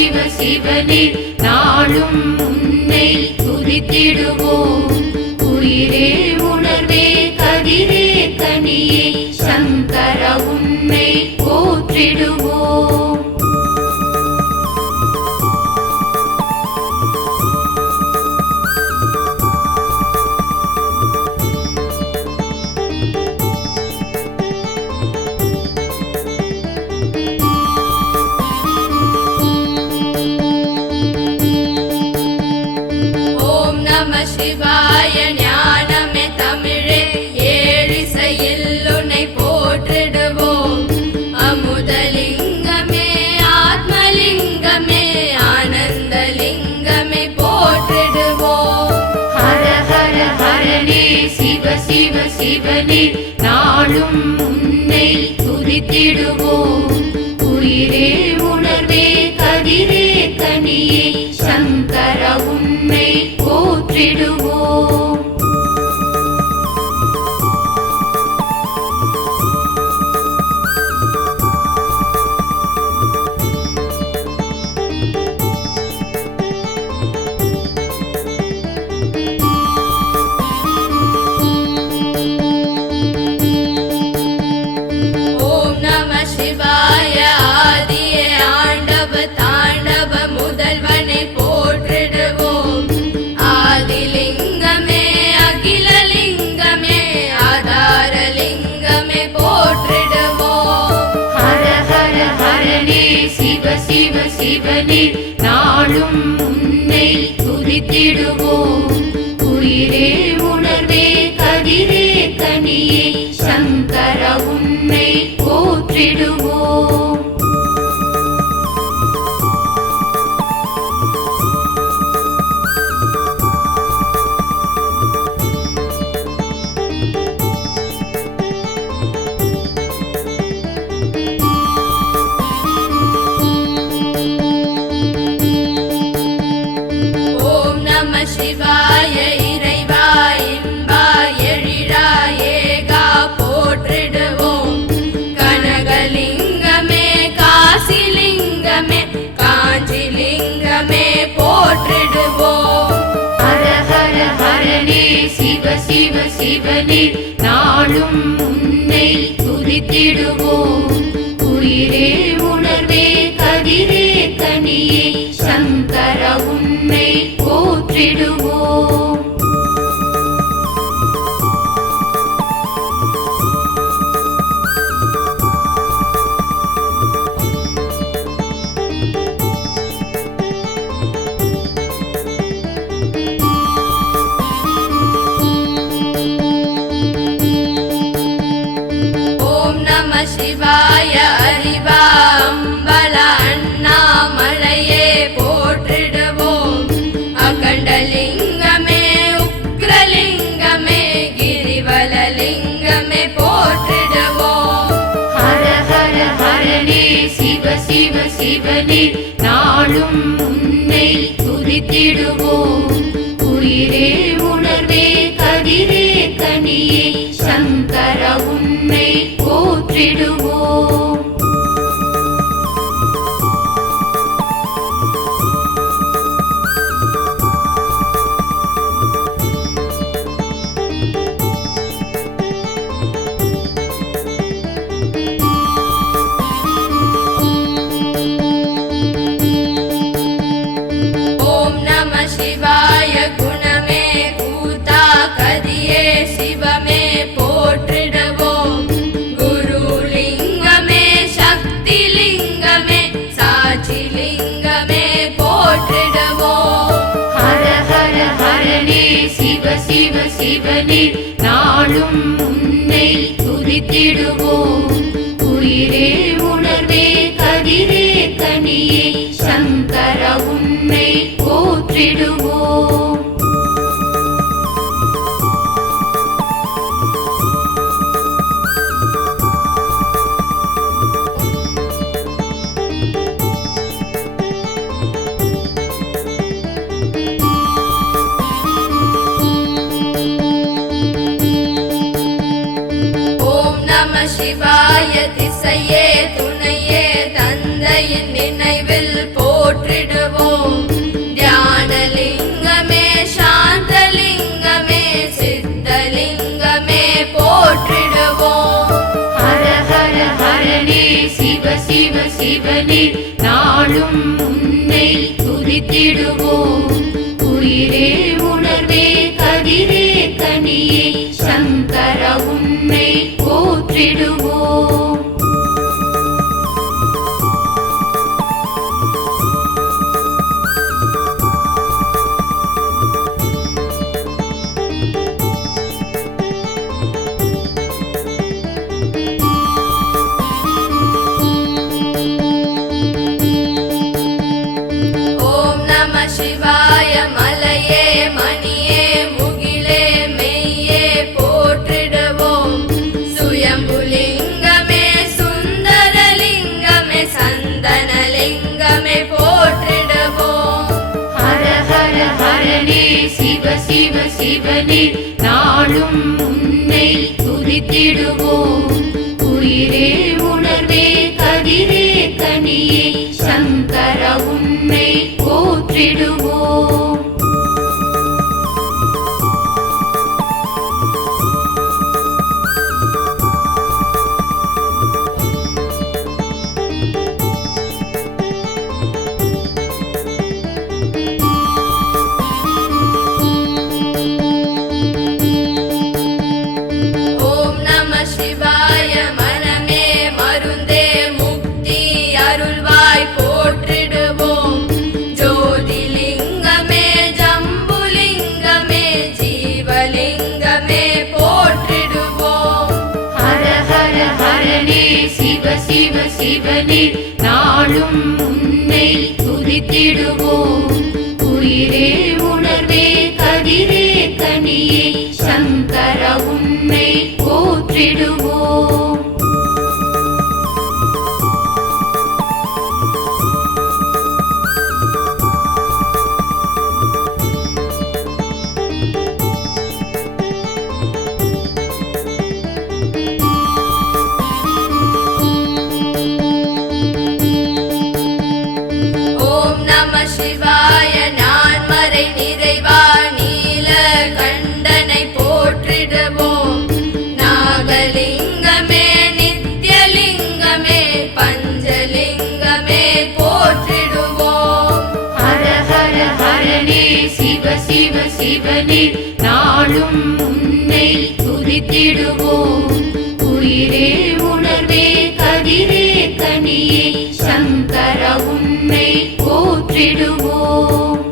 சிவ சிவனே நாளும் உன்னை துதித்திடுவோம். உயிரே உணர்வே கதிரே கனியே சங்கர உன்னை போற்றிடுவோம். நம சிவாய ஞானமே தமிழே. ஏழிசையில் உன்னை போற்றிடுவோம். அமுதலிங்கமே ஆத்மலிங்கமே ஆனந்தலிங்கமே போற்றிடுவோம். ஹர ஹர ஹரணே சிவ சிவ சிவனே நாளும் உன்னை துதித்திடுவோம். போற்றிடுவோம் சிவனே நாளும் உன்னை துதித்திடுவோம். உயிரே உணர்வே கதிரே கனியே சங்கர உன்னை போற்றிடுவோம். சிவ சிவனே நாளும் உன்னை துதித்திடுவோம். உயிரே உணர்வே கதிரே கனியே சங்கர உன்னை போற்றிடுவோம். சிவ சிவனே நாளும் உன்னை துதித்திடுவோம். உயிரே உணர்வே கதிரே கனியே சங்கர உன்னை போற்றிடுவோம். சிவ சிவனே நாளும் உன்னை துதித்திடுவோம். உயிரே உணர்வே கதிரே கனியே சங்கர உன்னை போற்றிடுவோம். நம சிவாய திசையே துணையே தந்தையின் நினைவில் போற்றிடுவோம். தியானலிங்கமே சாந்தலிங்கமே சித்தலிங்கமே போற்றிடுவோம். ஹர ஹர ஹரணே சிவ சிவ சிவனே நாளும் உன்னை துதித்திடுவோம். உயிரே போற்றிடுவோம் சிவ சிவனே நாளும் உன்னை துதித்திடுவோம். உயிரே உணர்வே கதிரே கனியே சங்கர உன்னை போற்றிடுவோம். சிவ சிவனே நாளும் உன்னை துதித்திடுவோம். உயிரே உணர்வே கதிரே கனியே சங்கர உன்னை போற்றிடுவோம். சிவனே நாளும் உன்னை துதித்திடுவோம். உயிரே உணர்வே கதிரே கனியே சங்கர உன்னை போற்றிடுவோம்.